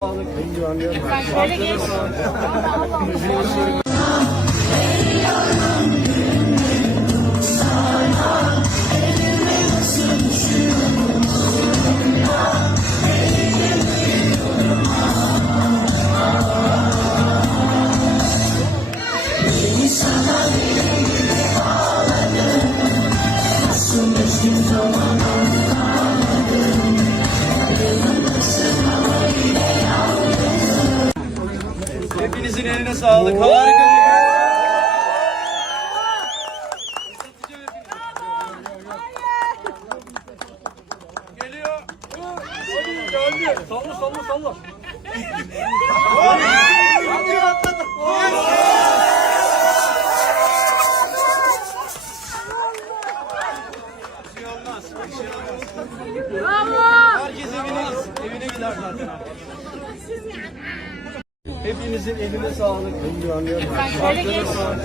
Şöyle geç. Hepinizin eline sağlık. Harika bir Geliyor. Geldi. Salla salla salla. Bir şey olmaz. Bir şey olmaz. Herkes evine, evine gider zaten. Hepinizin eline sağlık. Ayaklarına sağlık.